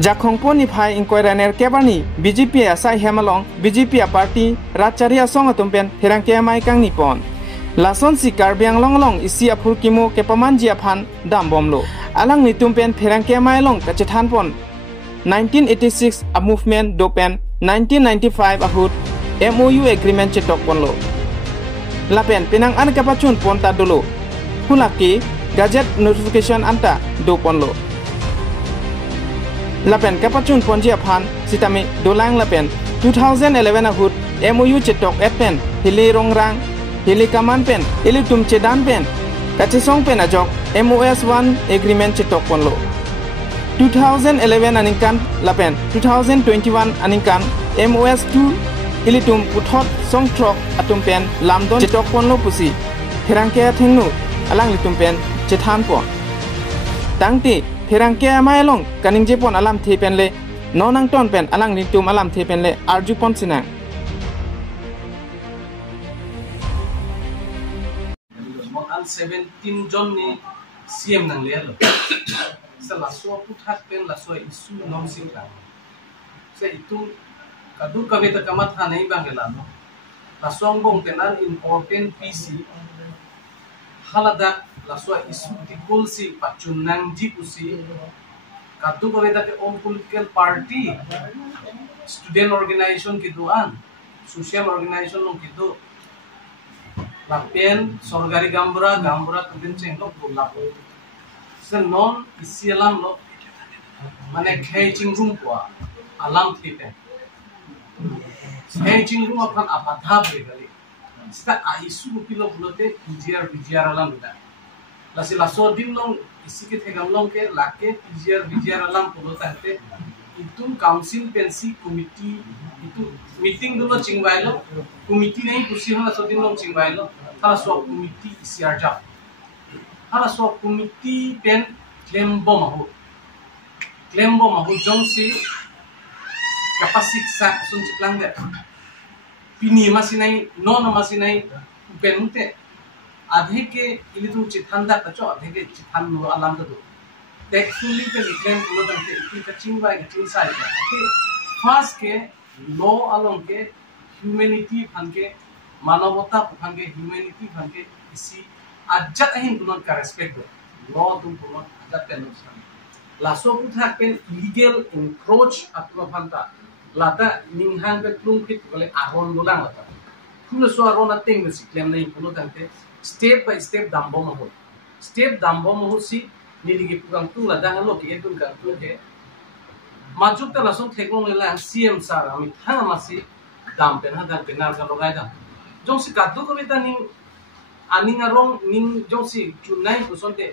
Jakongponi phai inquirer kebani BJP asai hemalong BJP party racharia song atumpen herangke mai kang nipon lason si karbiang longlong isi aphur kimo kepamanji aphan dam bomlo alang nitumpen herangke mai long kachethan pon 1986 a movement dopen 1995 ahut MOU agreement chetok ponlo lapen pinang an kapachun ponta dolo hulaki gadget notification anta do ponlo lapen kapachun ponji aphan sitami dolang lapen 2011 ahut MOU chetok pen hili rongrang hili kaman pen hili tum chedan pen kachisong pen ajok MOS 1 agreement chetok ponlo 2011 aningkan lapen 2021 aningkan MOS 2 hili tum puthot songtrok atum pen lamdon chetok ponlo pusi herangke thengnu alang litum pen chethan pon tangti herangke amailong kaning jepon alam thepen le nonang ton pen alang nitum alam thepen le arju pon sinang al 17 jon ni CM nang le lo sala so puthat pen la so isu nom singla se itu kadu kavita kamat ha nahi bangela no la song bong tenan important PC halada laswa isu tikul si pachunang ji usi kadu kavita ke on political party student organization ki duan social organization long ki do lapen sorgari gambura tudin chenglo pula se non isi alam lo mane khai chingrum kwa alam thite khai chingrum aphan apadha begali sta aisu pilo pulote PGR alam da lasi laso din long isi ke thegam long ke lake PGR alam pulota te itu council pensi committee itu meeting dulo chingwailo committee nahi kursi hala so din long chingwailo hala so committee ICR ja hala so committee pen claim bom mahu jongsi kapasik sa sun chiklang de pini masinai non masinai pen mute adhe ke ilitum chithanda kacho adhe ke chithan no alam do actually pe claim dulo dante itu kachingwa gatin sai first ke law along ke humanity phanke मानवता पफांगे humanity पफांगे इसी अज्जत अहिं दुनों का respect दो law तुम दुनों अज्जत पे नुकसान lasso पुथा pen illegal encroach अथवा फंता लाता निंहांग पे क्लूम फिट वाले आरोन बुलांग लाता खुले सो आरोन अतिंग में सिक्लेम नहीं पुलो तंते स्टेप बाय स्टेप दाम्बो महो सी निलिगे पुगांग तू लादा हलो के एदुन का तू के माजुक ता लासो थेगोंग लेला सीएम सार आमी थांग मासी दाम पेन हदां पेनार का लगाय दा जोंसी कादु कविता नी आनिंग आरोंग निंग जोंसी चुनाई कुसोंते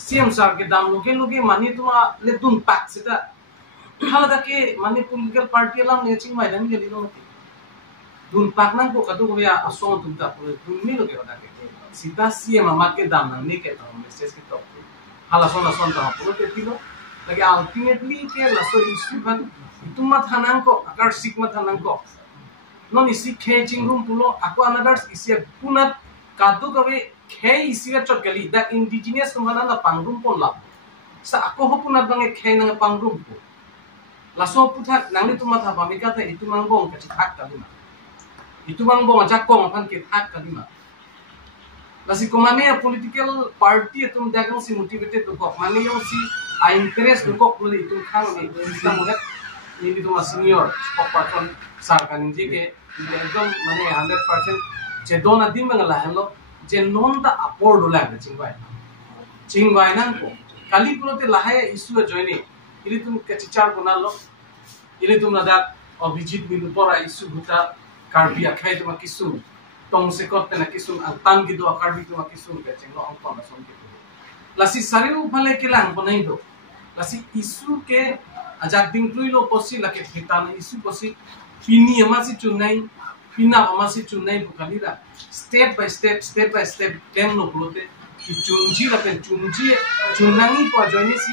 सीएम सार के दाम लोगे मानी तुमा ले दुन पाक सिता हालदा के मानी पॉलिटिकल पार्टी अलाम ने चिंग माइला नि गेली नो दुन पाक नंग को कादु कविया असों तुमता दुन नि लोगे होता के सीता सीएम मा के दाम नंग नि के तो मैसेज के तो हाला सोना सोन ता पुरो ते तिलो लगे अल्टीमेटली के लसो इश्यू भन तुमा थानांग को आकार सिकमा थानांग को non isi khe chingrum pulo ako another isi punat kadu kabe khe isi chot gali da indigenous kumana na pangrum pon la sa ako ho punat bange khe na pangrum po laso putha nangni tuma tha pamika ta itu mangbong ka thak kalima itu mangbong ajak ko mapan ke thak kalima lasi komane political party tum dagang si motivated to ko mani yo si a interest to ko puli itu khang ni system mo ni itu senior spokesperson sarkan ji ke एकदम माने 100% जे दोना दिन मंगला हेलो जे नॉन द अपोर्ड ला चिंगवाय ना को काली पुरोते लाहे इशू जॉइनी इली तुम कचिचार बनालो इली तुम नदा अभिजीत बिनु परा इशू हुता कार्बी अखाय तुम किसु तोंग से कोते ना किसु अंतान की दो कार्बी तुम किसु के चिंगलो अंतन सम के लासी सारे उफले के लांग बनाई दो लासी इशू के आजाद दिन क्लुइलो पसी लाके फितान इशू पसी pini amasi chunai pina amasi chunai bukalira step by step tem no pulote chunji la pen chunji chunangi ko joini si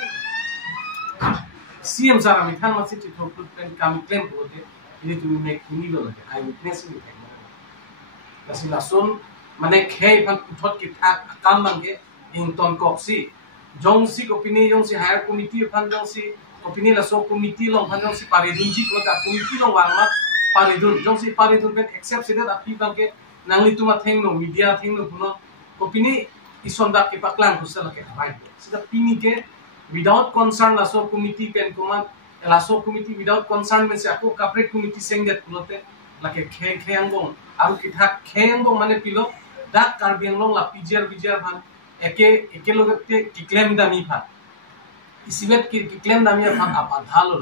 CM sara mi thang masi ti thok pen kam claim pulote ini tu make ni lo lage I witness ni kasi lason mane khei phan uthot ki thak kam mange in ton kopsi jong si ko pini jong si higher committee phan jong si opini la so committee long han si paridun ji ko ta committee long wang ma paridun jong si paridun ben accept se da api bang ke nangli tu ma theng no media theng no puno opini ison da ke paklang ko sala ke right sida pini ke without concern la so committee pen command la so committee without concern men se ako corporate committee senget punote la ke khe angbong aru kitha khe angbong mane pilo da karbiang long la pjr bhan eke लोगते key claim दामी फा इसीबेत की claim दामी फा आप धालो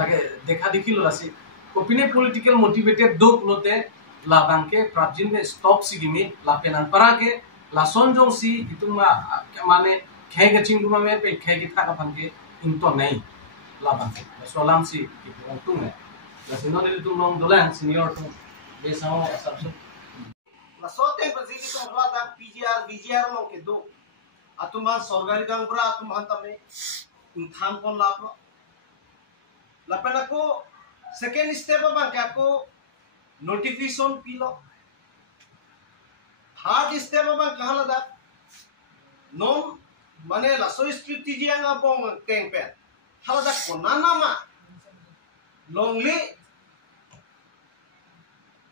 लगे देखा देखी लो रासी कोपिने political motivated दो लोते लाबांग के प्राप्जिन में स्टॉप सिगिमी लापेनान परा के लासोन जों सी इतुमा माने खे के चिंगुमा में पे खे की था का के इनतो नहीं लाबांग के सोलाम सी की तुम है लसिनो ने तुम लोग दोलन सीनियर तुम बेसाओ सब la sote brazili to hla da PGR lo ke do atuma sorgari gang bra atuma tame tham kon laplo lapena ko second step ba ka ko notification pilo third step ba ka hala da non mane la so strategy anga bong tempe hala da konana ma longli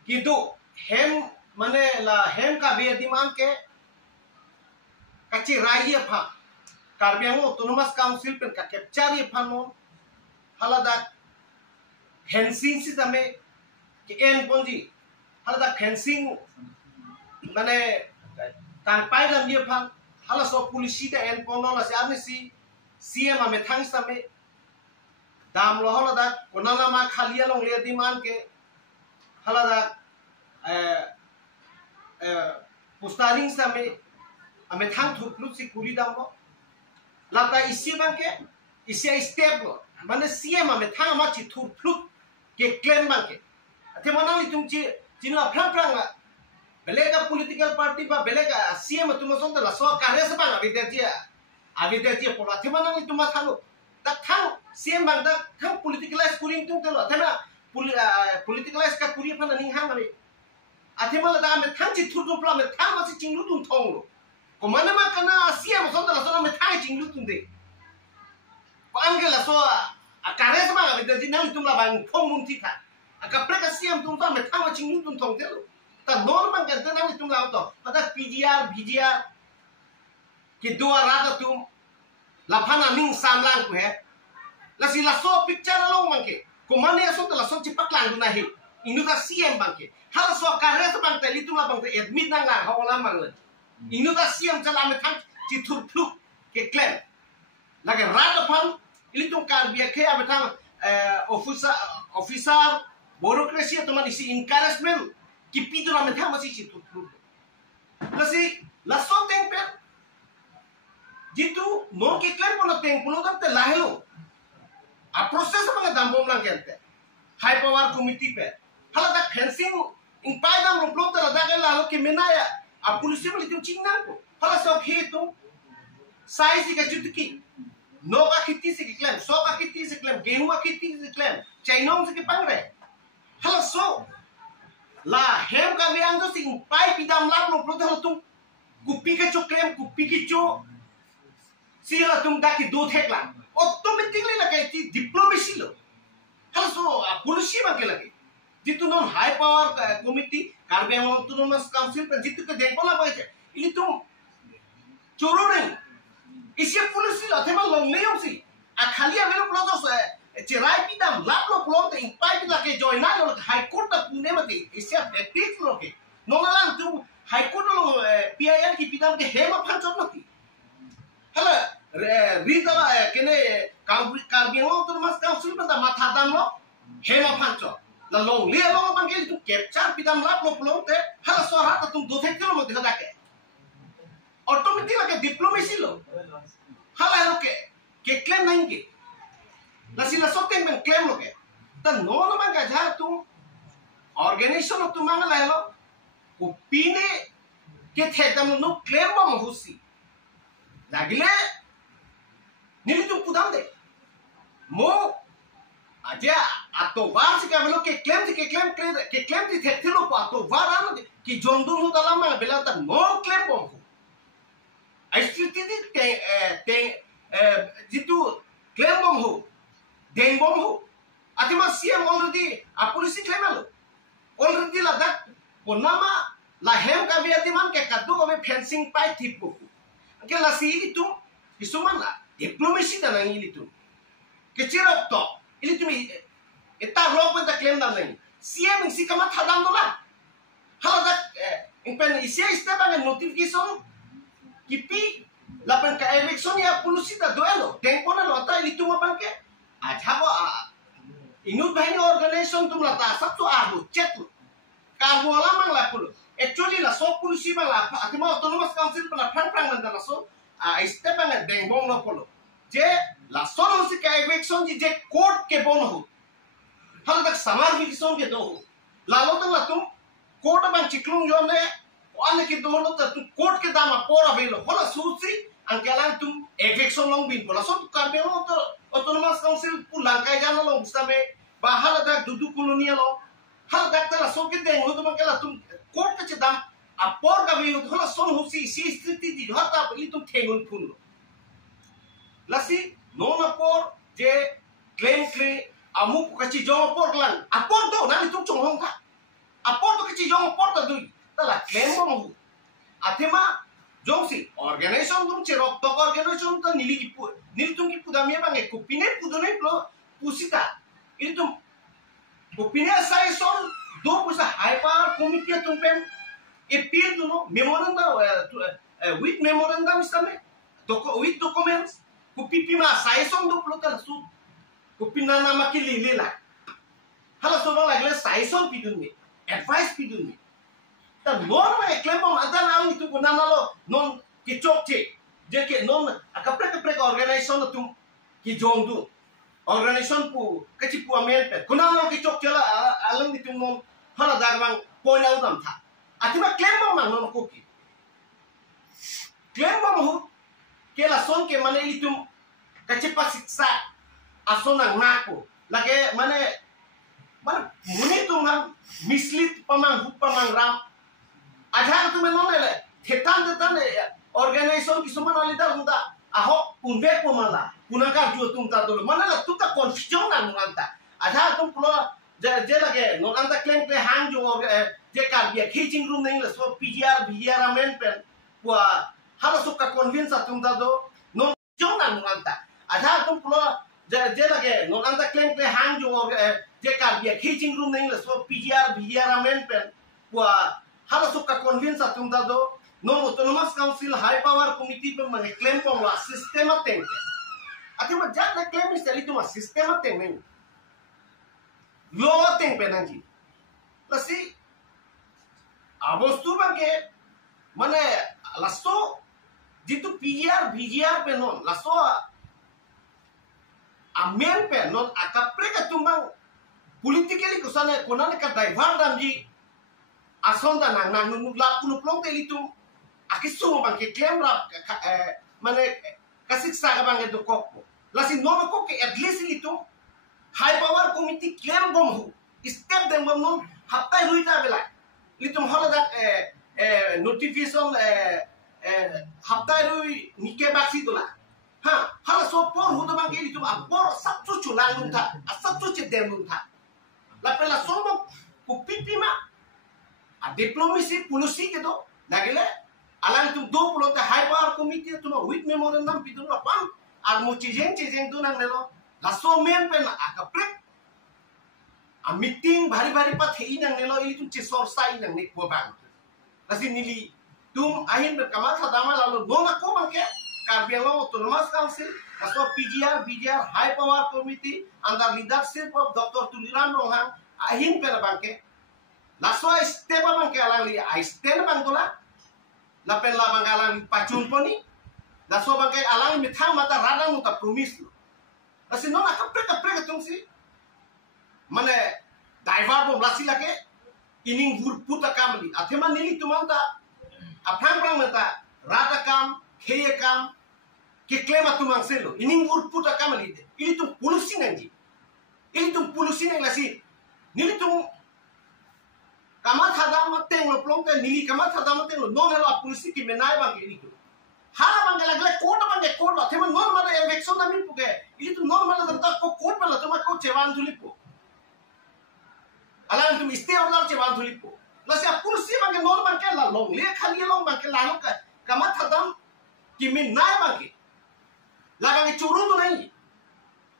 kidu hem mane la hem ka be demand ke kachi rai pha karbiang autonomous council pen ka capture pha no halada fencing si tame ke en ponji halada fencing mane kan pai dam ye pha hala so police ta en pono la sa ni si cm ame thang same dam lo halada konana ma khalia long le demand ke halada postaring same ame thang thuplu si kuli dam lo lata isi bang ke isi step lo mane cm ame thang ma chi thuplu ke claim bang ke ate mana ni tum chi jinla phram phram belega political party ba belega cm tum son da so kare sa bang avidaji por ate mana ni tum thalo ta thang cm bang da thang politicalize kuring tum telo thana politicalize ka kuri phana ning hang ame ate mala da me thang chi thur pla me thang ma chi chinglu tun thong lo ko mane ma kana asia ma son da so me thang chinglu tun de ko ange la so a kare sa ma be de nang tum la bang thong mun ti tha a ka pra ka siam tum ta me thang ma chinglu tun thong de lo ta normal ka de nang tum la to pada pgr ki do ra da tum la phana ning sam lang ku he la si la so picture lo man ke ko mane so da la so chi pak lang na hi inu ka cm bang ke hala so kare sa bang te litu la bang te admit nang la ha wala mang le inu ka cm chala me thang chi thur phluk ke claim la ke ra da pham ilitung kar bia ke ame thang officer bureaucracy to man isi encouragement ki pidu na me thang ma chi thur phluk la si la so teng pe jitu no ke claim ko na teng pulo da te la hello a process ma dam bom lang ke high power committee pe hala da fencing in pai dam ro blok da da la lo ke menaya a police mo litum chingnang ko hala so phe to size ka jutki no ka khiti se claim so ka khiti se claim gehu ka khiti se claim chainong se ke pang re hala so la hem ka we ando sing pai pidam la ro blok da tum kupi ka cho claim kupi ki cho sila tum da ki do thek la automatically la ka ti diplomacy lo hala so police ma ke lage jitu non high power committee karbiang autonomous council pe jitu ke dekho la bai ili tum choro nahi isi police la thema long nei si a khali avelo plo so cherai pidam lap lo plo te impai pila ke join na lo high court ta pune mate isi ethics lo ke no ngalang tu high court lo pin ki pidam ke hema phanchot nati hala rida kene karbiang autonomous council pe ta matha dam lo hema phanchot la long le long bang ke tu capture pidam lap lo plo te hala so ha ta tum do thek lo mo de da ke automatic la ke diplomacy lo hala lo ke claim nahi ke la si la so ten ben claim lo ke ta no no bang ka ja tu organization tu mang la lo ko pine ke thekam no claim ba mo husi lagile nili tu pudam de mo aja atau var sih kalau ke claim di thekthilo pa atau var an ki jondu nu dalam mana bela ta no claim bom ai striti te jitu claim bom ho sing pai tipu ke la si itu isuman la diplomacy da nang itu ke cirok to itu mi eta log pun ta claim da nang siam si kama thadam dola hala da impen isia ista ba notification kipi lapan ka election ya polusi da doelo tempo na lota itu ma bangke aja ko inut bahini organization tum la ta sab to arbu chet ka bola mang la pulu actually la so polusi ba la atima autonomous council pa phan phan man da so ista ba na dengbong no polo je la so no si ka election ji je court ke bon ho hala tak samar ki son ke do ho la lo ta la tum court ban chiklung yo ne ane ki do lo ta tu court ke dama pora velo hola susi angkalan tum election long bin bola so karbe no to autonomous council pulang kai jana long same bahala dak dudu kolonia lo hal dak ta so ke deng ho to kala tum court ke dam apor ka velo hola son husi si sthiti di hata li tum thengun phun lo lasi no na por je claim amu ka chi jong por lan apor do na tum chong hong tha apor to ke chi jong por ta dui ta la claim mo hu athema jong si organization tum cherok to organization ta nili tum ki pudamia bange kupine pudone plo pusita itu kupine sai son do pusa hyper committee tum pen appeal tu no memorandum with memorandum istame with documents kupipi ma sai son do plo ta su kupina nama ki lila hala so ba lagle sai son pidun ni advice pidun ni ta non ma claim on ada nam itu guna nalo non ki chokche je ke non akapre organization tum ki jongdu organization pu kachi pu amen pe guna nalo ki chokche la alam itu non hala dagmang point out nam tha atima claim on non ko ki claim on hu ke la son ke mane itu kachi pa siksa asona ngako lage mane muni tum ham mislead pamang ram ajar tu menon le thetan organization kisuman alida hunda aho unbe ko mala punaka ju tum ta dolo manala tu ta confusion na nanta ajar tum pulo je lage non anta claim pe hang jo je kar bia kitchen room nei le so pgr amen pen wa hala su ka convince tum ta do non jong na nanta ajar tum pulo je lage non anta claim pe hang jo je kar bia kitchen room nei le so pgr amen pen wa hala suka convince tum ta do no autonomous council high power committee pe mane claim pom la sistema teng ati ma jak na claim is tali tuma sistema teng nei lo teng pe nanji lasi abostu bange mane lasto jitu pgr pe non lasto amen pe non akapre ka tumbang politically kusane konane ka divert damji asonda nang la pulu plong te litum akisu bang ke claim la mane kasik sa bang edo kokko lasi no ko ke at least litum high power committee claim bom hu step dem bom non hapta ruita bela litum hola notification hapta rui nike baksi dola ha hala so por hu do bang ke litum apor sapchu chulang dum tha sapchu che dem dum tha la pela somo ku pipima a diplomacy policy ke do lagile alang tum do pulo ta high power committee tum with memorandum pidu la pam ar mo chijeng do nang lelo la so men pen akapre a meeting bari pa thei nang lelo ili tum che sor sai nang ne ko bang lasi nili tum ahin ber kamal sadama lalo no na ko bangke karbiang autonomous council kaso pgr high power committee under leadership of Dr. Tuliram Rohang ahin per bangke laso step bang ke alang li stand bang tola la pen la bang alang pacun poni laso bang ke alang mithang mata radang muta promise lo lasi non akapre tung si mane divert bo lasi lake ining hur puta kamli athema nili tumanta apang mata rada kam kheye kam ke klema tumang selo ining hur puta kamli ili tum polusi nang lasi nili tum kamat hadam mateng lo plong te nili kamat hadam mateng lo non helo polisi ki menai bang ini tu hala bang lagle court lo thema non mala election na mi puke ili tu non mala ta ko court mala tu ma ko chewan tulipo alang tu stay order chewan tulipo la se polisi bang non bang ke la long le khali long bang ke la kamat hadam kimi nai bangke lagange churu tu nai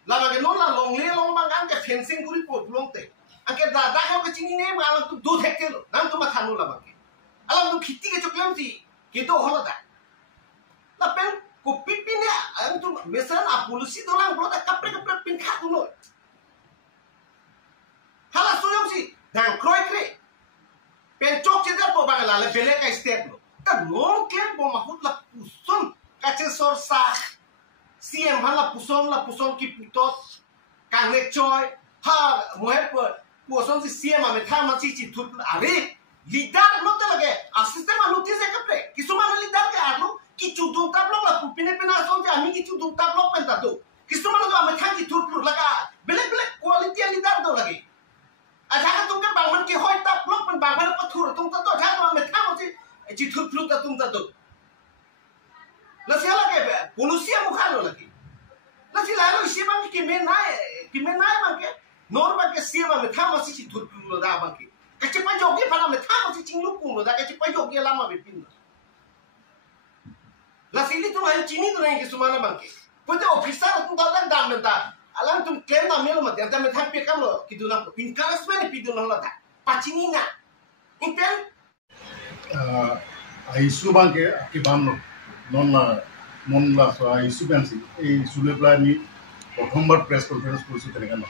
lagange non la longle long bangang ke fencing kuri po long te angke dada ko ke chini ne malam tu do thek lo nam tu ma khanu la bangke alam tu khiti ke choklam si ke to hola da la pen ko pipine am tu mesan a polisi dolang bro da kapre pin kha tu no hala soyong si dan kroi kre pen chok chedar po bangala le bele ka step lo ta non klem bo mahut la puson kache sor sa CM hala puson ki putot kang le choi ha moher po puson si CM ame tha ma chi thut are leader no te lage assistant ma notice kapre kisuma leader ke aro ki chudum tablok la pupine pena son te ami ki chudum tablok pen ta do kisuma no ame tha ki thut laga bele quality leader do lage aja तुमके बागमन के होय तक लोग पण बागमन को थुर तुम तो था तो में था मुझे जी थुर थुर ता तुम ता दो लसिया लगे पुलिसिया मुखालो लगी लसी लालो सी बंग के में नाय बंग के नोर बंग के सी बंग में था मुझे जी थुर थुर दा बंग के कच्चे पंजोगी फला में था मुझे चिंगलू कुनो दा कच्चे पंजोगी लामा में पिन लसी ली तुम है चीनी तो नहीं के सुमाना बंग के कोते ऑफिसर तुम ता दाम में ता alam tum claim na melo mate ta me thang pe kam lo kiduna encouragement piduna la tha pachini na inten isu banke ki banno non la so isu bansi ei sule plani prothombar press conference korisu teneka na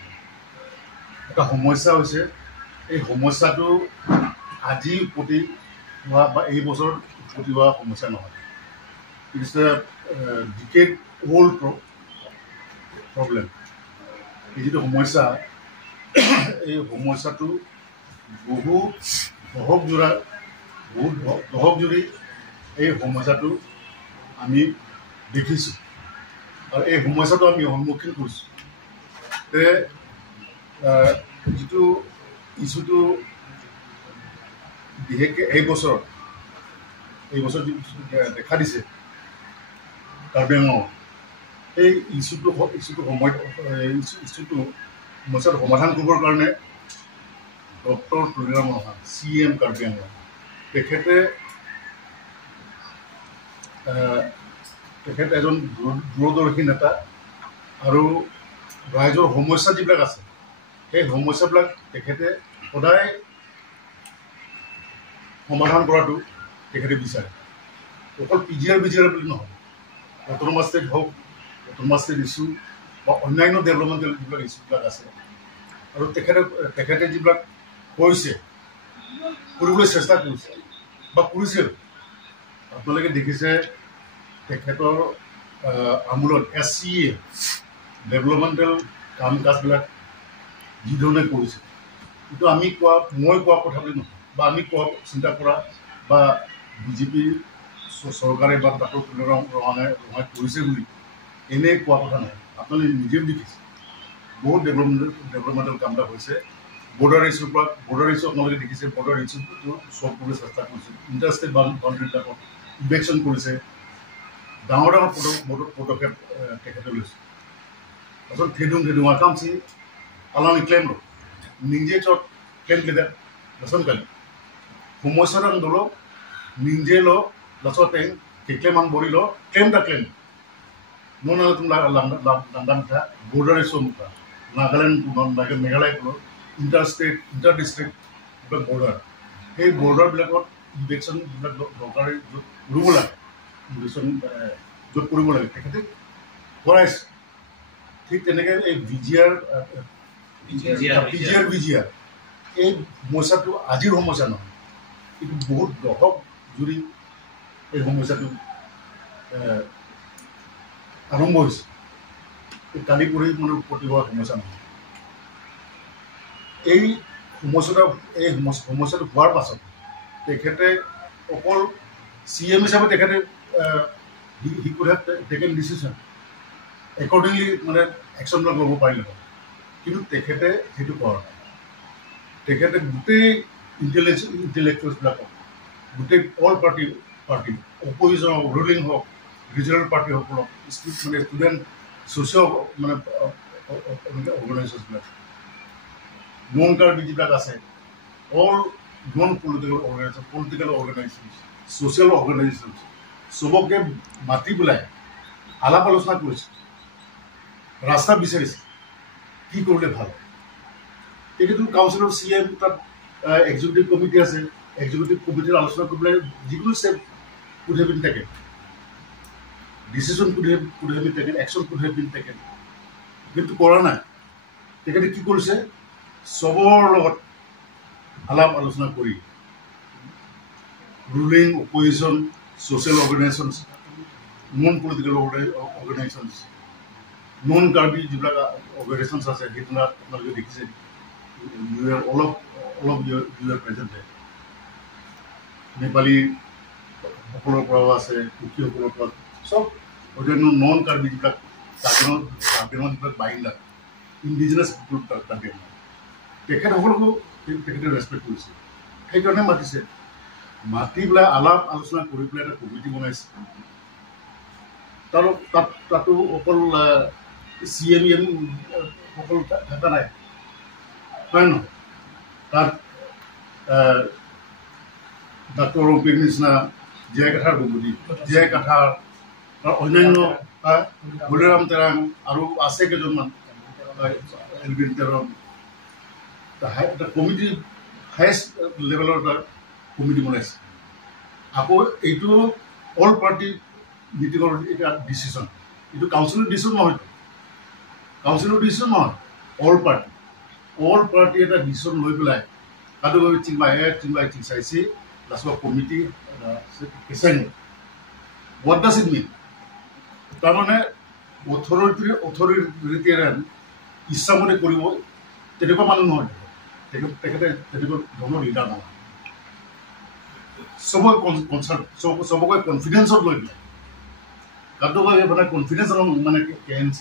eta homossa hoise ei homossa to aji poti wa ba ei bosor poti wa homossa no it is a decade old problem এই যে সমস্যা এই সমস্যাটো বহু দশক জুৰি এই সমস্যাটো আমি দেখিছোঁ আৰু এই সমস্যাটো আমি সন্মুখীন কৰিছোঁ যিটো ইছ্যুটো বিশেষকৈ এই বছৰ দেখা দিছে কাৰ্বি আংলঙত এই ইছ্যুটো সমস্যাটো সমাধান কৰিবৰ কাৰণে ডক্টৰ তুলিৰাম মহা CM কাৰ্বি আংলং তেখেতে এজন দূৰদৰ্শী নেতা আৰু ৰাইজৰ সমস্যা যিবিলাক আছে সেই সমস্যাবিলাক তেখেতে সদায় সমাধান কৰাটো তেখেতে বিচাৰে অকল PGR বুলি নহয় অট'নমাছ ষ্টেট হওক অট'নমাছ ষ্টেট ইছ্যু বা অন্যান্য ডেভেলপমেণ্টেল যিবিলাক ইছ্যুবিলাক আছে আৰু তেখেতে যিবিলাক কৰিছে কৰিবলৈ চেষ্টা কৰিছে বা কৰিছিল আপোনালোকে দেখিছে তেখেতৰ আমোলত SCA ডেভেলপমেণ্টেল কাম কাজবিলাক যিধৰণে কৰিছে কিন্তু মই কোৱা কথা বুলি নহয় বা আমি কোৱা চিন্তা কৰা বা BJP চৰকাৰে বা ডক্টৰ তুলিৰাম ৰঙাই কৰিছে বুলি এনেই কোৱা কথা নহয় আপোনালোকে নিজেও দেখিছে বহুত ডেভেলপমেণ্টেল কামবিলাক হৈছে বৰ্ডাৰ ইছ্যু আপোনালোকে দেখিছে বৰ্ডাৰ ইছ্যুটো চল্ভ কৰিবলৈ চেষ্টা কৰিছে ইণ্টাৰষ্টেট বাউণ্ডেৰীবিলাকত ইনভেকশ্যন কৰিছে ডাঙৰ পদক্ষেপ তেখেতে লৈছে তাৰপিছত থেডুঙা কামচি আলানি ক্লেম লো নিজে চট ক্লেম কেইটা লাচন কালি সমস্যাটা দলক নিজে লো লাচতে ক্লেম বৰি লো ক্লেম নোনা তুমি লাংদান থা বৰ্ডাৰ ইছ্যু মুখা নাগালেণ্ড মেঘালয় ইণ্টাৰ ডিষ্ট্ৰিক্ট এইবিলাক বৰ্ডাৰ সেই বৰ্ডাৰবিলাকত ইনভেকশ্যন যিবিলাক দৰকাৰী য'ত কৰিব লাগে ইনভেকশ্যন য'ত কৰিব লাগে তেখেতে কৰাইছে ঠিক তেনেকৈ এই VGR এই সমস্যাটো আজিৰ সমস্যা নহয় কিন্তু বহুত দশক জুৰি এই সমস্যাটো আৰম্ভ হৈছে কালি পৰি মানে উৎপত্তি হোৱা সমস্যা নহয় এই সমস্যাটো হোৱাৰ পাছত তেখেতে অকল CM হিচাপে তেখেতে he could have taken decision accordingly মানে একশ্যনবিলাক ল'ব পাৰিলে হয় কিন্তু তেখেতে সেইটো কৰা নাই তেখেতে গোটেই ইণ্টেলেক্টুৱেলছবিলাকক গোটেই অল পাৰ্টি অপজিশ্যন হওক ৰুলিং হওক ৰিজনেল পাৰ্টিসকলক মানে ষ্টুডেণ্ট ছ'চিয়েল মানে অৰ্গেনাইজেশ্যনবিলাক নন কাৰ্বি যিবিলাক আছে all non political organisation social organisation চবকে মাতি পেলাই আলাপ আলোচনা কৰিছে, ৰাস্তা বিচাৰিছে কি কৰিলে ভাল। তেতিয়াতো কাউন্সিলৰ CM তাত এক্সিকিউটিভ কমিটি আছে, এক্সিকিউটিভ কমিটিৰ আলোচনা কৰি পেলাই যিকোনো step could have been taken, decision could have been taken, action could have been taken. কিন্তু কৰা নাই। তেখেতে কি কৰিছে, চবৰ লগত আলাপ আলোচনা কৰি ruling opposition, social organisations, non political organisations, non Karbi যিবিলাক অৰ্গেনাইজেশ্যনছ আছে সেইবিলাক আপোনালোকে দেখিছে, অলপ প্ৰেজেণ্ট নেপালী সকলৰ পৰাও আছে, কুকীসকলৰ পৰা চব অন্যান্য নন কাৰ্বি যিবিলাক কাৰ্বিনৰ যিবিলাক বাহিনীবিলাক ইণ্ডিজিনাছ পিপুল কাৰ্বিৰ তেখেতসকলকো তেখেতে ৰেচপেক্ট কৰিছে। সেইকাৰণে মাতিছে, মাতি পেলাই আলাপ আলোচনা কৰি পেলাই এটা কমিটি বনাইছে। তাতো অকল CM সকলো থকা নাই, হয় নহয়? তাত ডাক্তৰ ৰম্পীৰ নিচিনা জীয়াই কাঠাৰ গগতি, জীয়াই কাঠাৰ অন্যান্য বলিৰাম তেৰাং আৰু আছে কেইজনমান এলবিন তেৰং, এটা কমিটি হায়েষ্ট লেভেলৰ এটা কমিটি বনাইছে। আকৌ এইটো অল পাৰ্টি মিটিঙৰ এটা ডিচিশ্যন, এইটো কাউন্সিলৰ ডিচিশ্যন নহয়তো, কাউন্সিলৰ ডিচিশ্যন নহয়, অল পাৰ্টি এটা ডিচিশ্যন লৈ পেলাই তাতো চিংবাই চাইছে লাষ্টৰ কমিটি কেঁচাই। হোৱাট ডাজ ইট মিন? তাৰমানে অথৰিটিৰে ইচ্ছামতে কৰিব তেনেকুৱা মানুহ নহয়, তেখেতে তেনেকুৱা ধৰণৰ লিডাৰ নহয়। চবকে কনফিডেন্সত লৈ পেলাই কাৰোবাক মানে কনফিডেন্স মানে KNC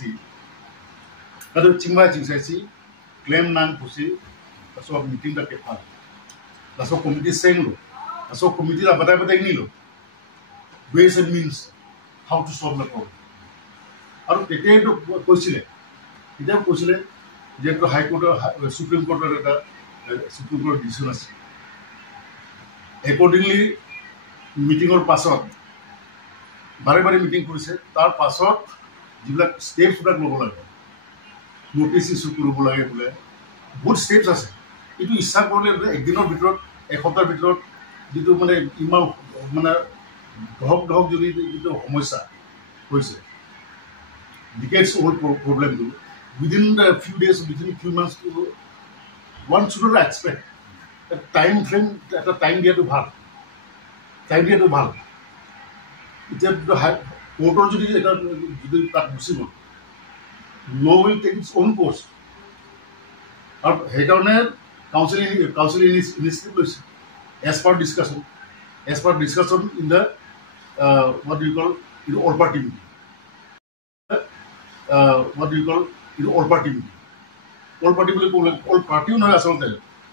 তাতো চিংবাই চাইছি ক্লেম নাম খুচি তাৰপিছত মিটিং তাকে ভাল তাৰপিছত কমিটি চেংলো, তাৰপিছত কমিটিৰ বাটাই নিলো ways and means how to solve the problem. আৰু তেতিয়াইতো কৈছিলে যিহেতু হাইকোৰ্টৰ সুপ্ৰিম কোৰ্টৰ এটা ডিচিশ্যন আছে। একৰ্ডিংলি মিটিঙৰ পাছত বাৰে মিটিং কৰিছে, তাৰ পাছত যিবিলাক ষ্টেপছবিলাক ল'ব লাগে, নটিচ ইছ্যু কৰিব লাগে বোলে, বহুত ষ্টেপছ আছে। এইটো ইচ্ছা কৰিলে একদিনৰ ভিতৰত, এসপ্তাহৰ ভিতৰত যিটো মানে ইমান মানে ধৰক যদি যিটো সমস্যা হৈছে, ডিকেডছ অল্ড প্ৰব্লেমটো within few days, within few months, one should not expect time frame, এটা টাইম দিয়াটো ভাল। এতিয়া কোৰ্টৰ যদি তাত গুচি গ'ল, law' will take its own course. আৰু সেইকাৰণে কাউন্সিল ইনিচিয়েটিভ লৈছে as per discussion in the what do you call in all party meeting, all party বুলি ক'লে all party নহয়, আচলতে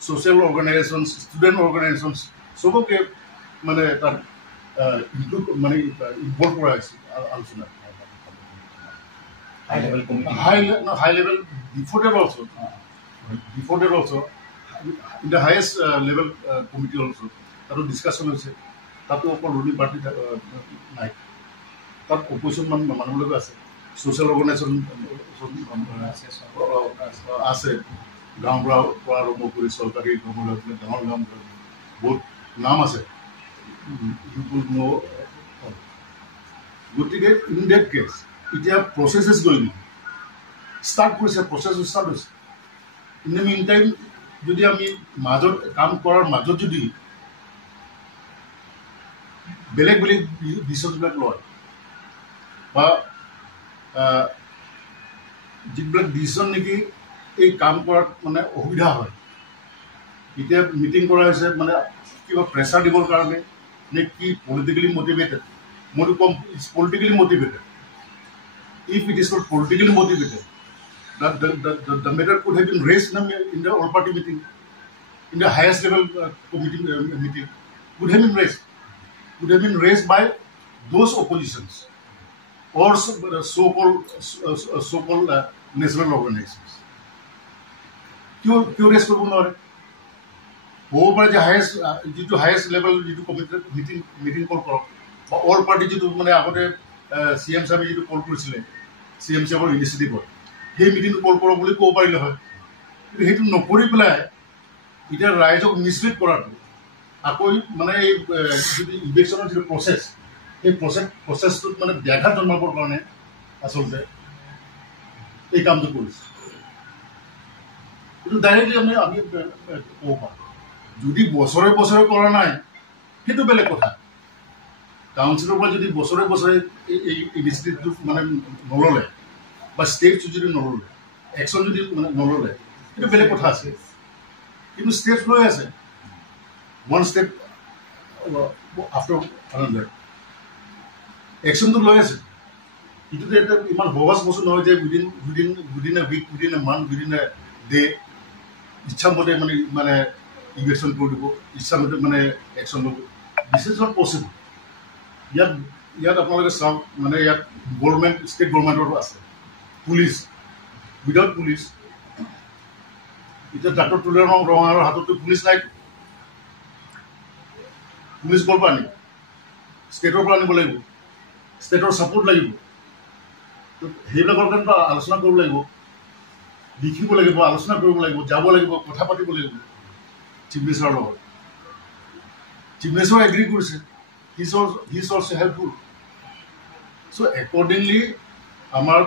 ছ'চিয়েল অৰ্গেনাইজেশ্যনছ, ষ্টুডেণ্ট অৰ্গেনাইজেশ্যনছ চবকে মানে তাত ইনভলভ কৰা হৈছে আলোচনা। High level before that also' in the highest level committee also' তাতো ডিছকাশ্যন হৈছে। তাতো অকল ৰুলিং পাৰ্টি নাই, তাত অপজিশ্যন মানুহবিলাকো আছে, ছ'চিয়েল অৰ্গেনাইজেশ্যন আছে, গাঁৱৰ পৰা আৰম্ভ কৰি চৰকাৰী কৰ্মলৈ ডাঙৰ বহুত নাম আছে। গতিকে ইন ডেট কেছ এতিয়া প্ৰচেছেছ গৈ ষ্টাৰ্ট কৰিছে, প্ৰচেছ ষ্টাৰ্ট হৈছে। ইন দ্য মিন টাইম যদি আমি মাজত কাম কৰাৰ মাজত যদি বেলেগ ডিচিশ্যনবিলাক লয় বা যিবিলাক ডিচিশ্যন নেকি এই কাম কৰাত মানে অসুবিধা হয়, এতিয়া মিটিং কৰা হৈছে মানে কিবা প্ৰেছাৰ দিবৰ কাৰণে নে কি, পলিটিকেলি মটিভেটেড? মইতো কম it's politically motivated. If it is not politically motivated, the matter could have been raised in the all party meeting, in the highest level committee meeting, could have been raised by those oppositions or so-called national organizations. क्यों race करब নোৱাৰে? হ'ব পাৰে যে যিটো highest level যিটো committee meeting কল কৰক বা অল পাৰ্টি যিটো মানে আগতে CM সাহেবে যিটো কল কৰিছিলে CM সাহেবৰ ইনিচিয়েটিভত সেই মিটিংটো কল কৰক বুলি ক'ব পাৰিলে হয় কিন্তু সেইটো নকৰি পেলাই এতিয়া ৰাইজক মিছলিড কৰাটো আকৌ মানে এই যদি ইলেকশ্যনৰ যিটো প্ৰচেছ সেই প্ৰচেছটোত মানে ব্যাঘাত জন্মাবৰ কাৰণে আচলতে এই কামটো কৰিছে কিন্তু ডাইৰেক্টলি আমি ক'ব পাৰোঁ যদি বছৰে বছৰে কৰা নাই সেইটো বেলেগ কথা কাউন্সিলৰ পৰা যদি বছৰে বছৰে এই ইনিচিয়েটিভটো মানে নল'লে বা ষ্টেপছ যদি নল'লে একশ্যন যদি মানে নল'লে সেইটো বেলেগ কথা আছে কিন্তু ষ্টেপছ লৈ আছে ওৱান ষ্টেপ আফটাৰ আনাডাৰ একশ্যনটো লৈ আছে কিন্তু এটা ইমান সহজ বস্তু নহয় যে within a week within a month within a day ইচ্ছামতে মানে ইলেকশ্যন কৰি দিব ইচ্ছামতে মানে একশ্যন ল'ব দিছ ইজ নট পচিবল ইয়াত আপোনালোকে চাওক মানে ইয়াত গভৰ্ণমেণ্ট ষ্টেট গভৰ্ণমেণ্টৰো আছে পুলিচ উইদাউট পুলিচ এতিয়া ডাক্তৰ তুলসীৰাম ৰঙাৰ হাততো পুলিচ নাই পুলিচ ক'ৰ পৰা আনিব ষ্টেটৰ পৰা আনিব লাগিব ষ্টেটৰ ছাপোৰ্ট লাগিব সেইবিলাকৰ কাৰণে আলোচনা কৰিব লাগিব লিখিব লাগিব আলোচনা কৰিব লাগিব যাব লাগিব কথা পাতিব লাগিব চিফ মিনিষ্টাৰৰ লগত চিফ মিনিষ্টাৰে এগ্ৰী কৰিছে he is also helpful so' accordingly আমাৰ